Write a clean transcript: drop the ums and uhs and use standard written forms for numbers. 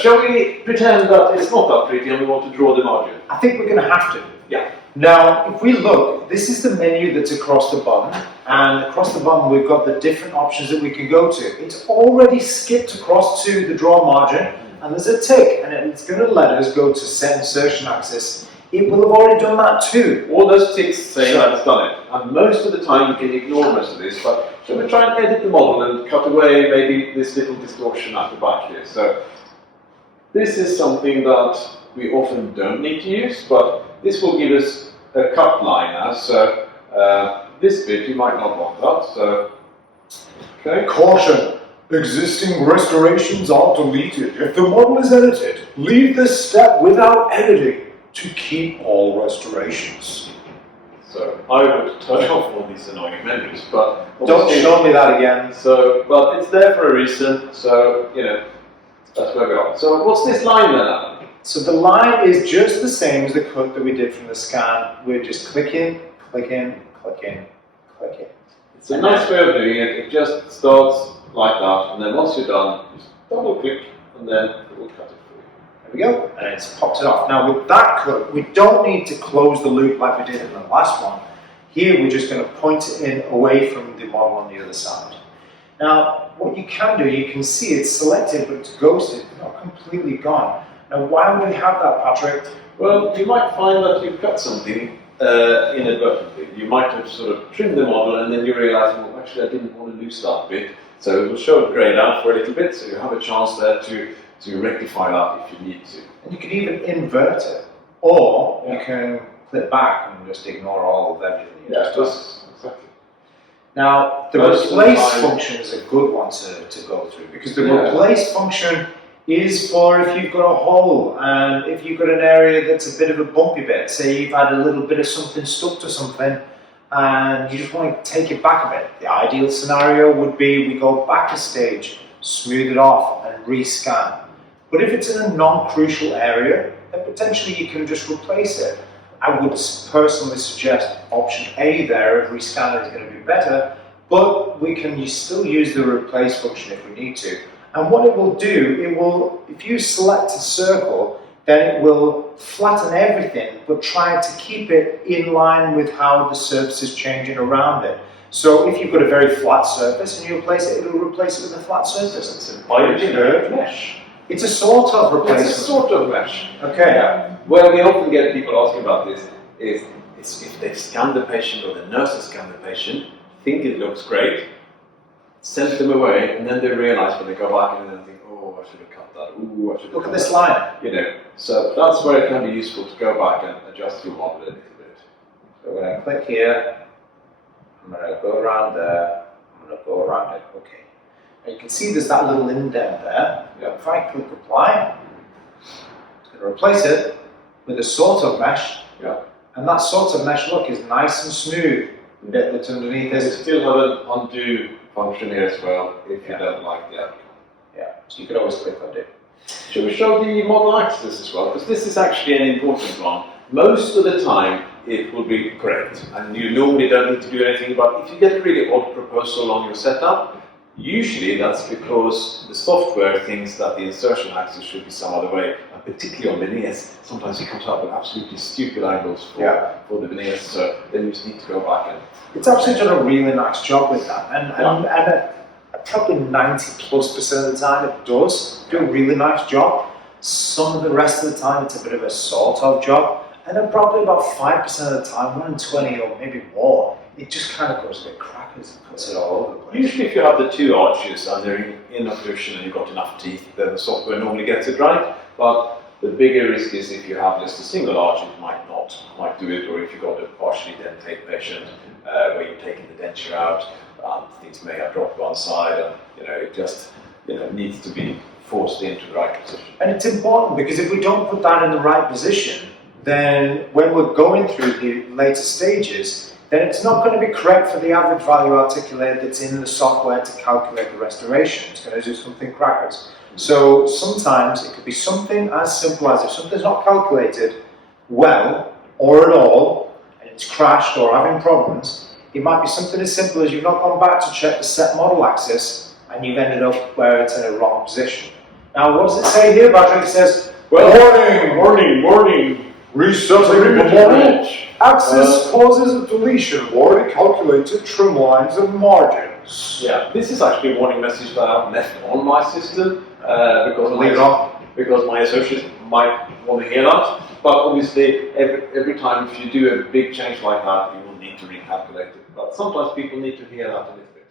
shall we pretend that it's not that pretty and we want to draw the margin? I think we're going to have to. Yeah. Now, if we look, this is the menu that's across the button, and across the button we've got the different options that we can go to. It's already skipped across to the draw margin, and there's a tick, and it's going to let us go to set insertion axis. It will have already done that too. All those ticks say that it's done it. And most of the time you can ignore most of this, but shall we try and edit the model and cut away maybe this little distortion at the back here? So this is something that we often don't need to use, but this will give us a cut line now. So this bit you might not want that. So okay. Caution! Existing restorations are deleted. If the model is edited, leave this step without editing to keep all restorations. So I would turn off all these annoying menus, but don't show me that again. So, but it's there for a reason. So you know, that's where we are. So what's this line then, Alan? So the line is just the same as the cut that we did from the scan. We're just clicking, clicking, clicking, clicking. It's a nice way of doing it. It just starts like that, and then once you're done, just double click, and then it will cut it. There we go, and it's popped it off. Now with that cut, we don't need to close the loop like we did in the last one. Here we're just going to point it in away from the model on the other side. Now what you can do, you can see it's selected but it's ghosted, not completely gone. Now why would we have that, Patrick? Well, you might find that you've cut something inadvertently. You might have sort of trimmed the model and then you realise, well actually I didn't want to lose that bit. So it will show it greyed out for a little bit, so you have a chance there to rectify that if you need to. And you can even invert it, or you can click back and just ignore all of everything you just done. Exactly. Now, the replace function is a good one to go through, because the replace function is for if you've got a hole and if you've got an area that's a bit of a bumpy bit, say you've had a little bit of something stuck to something and you just want to take it back a bit. The ideal scenario would be we go back a stage, smooth it off and rescan. But if it's in a non-crucial area, then potentially you can just replace it. I would personally suggest option A there, if rescan is going to be better, but we can still use the replace function if we need to. And what it will do, it will, if you select a circle, then it will flatten everything, but try to keep it in line with how the surface is changing around it. So if you've got a very flat surface and you replace it, it'll replace it with a flat surface. It's a biocurved mesh. It's a sort of replacement. It's a sort of mesh. Okay. Yeah. Well, we often get people asking about this, is if they scan the patient or the nurses scan the patient, think it looks great, send them away, and then they realise when they go back and they think, oh, I should have cut that, ooh, I should have Look cut at this that. line. You know, so that's where it can be useful to go back and adjust your model a little bit. So we're going to click here, I'm going to go around there, I'm going to go around it, okay. And you can see there's that little indent there. Yeah. If I click apply, it's going to replace it with a sort of mesh. Yeah. And that sort of mesh look is nice and smooth. The bit that's underneath There's it. still have an undo function here as well, if you don't like the outcome. Yeah, so you could always click undo. Should we show the model axis as well? Because this is actually an important one. Most of the time it will be correct, and you normally don't need to do anything, but if you get a really odd proposal on your setup, usually that's because the software thinks that the insertion axis should be some other way, and particularly on veneers, sometimes it comes up with absolutely stupid angles for the veneers, so then you just need to go back and... It's actually done a really nice job with that, and probably 90+% of the time it does do a really nice job. Some of the rest of the time it's a bit of a sort of job, and then probably about 5% of the time, 1 in 20 or maybe more, it just kind of goes a bit crackers and puts it all over the place. Usually if you have the two arches and they're in occlusion and you've got enough teeth, then the software normally gets it right. But the bigger risk is if you have just a single arch, it might do it, or if you've got a partially dentate patient where you've taken the denture out, things may have dropped one side, and it just needs to be forced into the right position. And it's important because if we don't put that in the right position, then when we're going through the later stages, then it's not going to be correct for the average value articulated that's in the software to calculate the restoration. It's going to do something crackers. So sometimes it could be something as simple as if something's not calculated well or at all, and it's crashed or having problems, it might be something as simple as you've not gone back to check the set model axis and you've ended up where it's in a wrong position. Now, what does it say here, Patrick? It says, warning, resetting the model. Access causes a deletion of already calculated trim lines and margins. Yeah, this is actually a warning message that I've left on my system because my associates might want to hear that. But obviously, every time if you do a big change like that, you will need to recalculate it. But sometimes people need to hear that a little bit.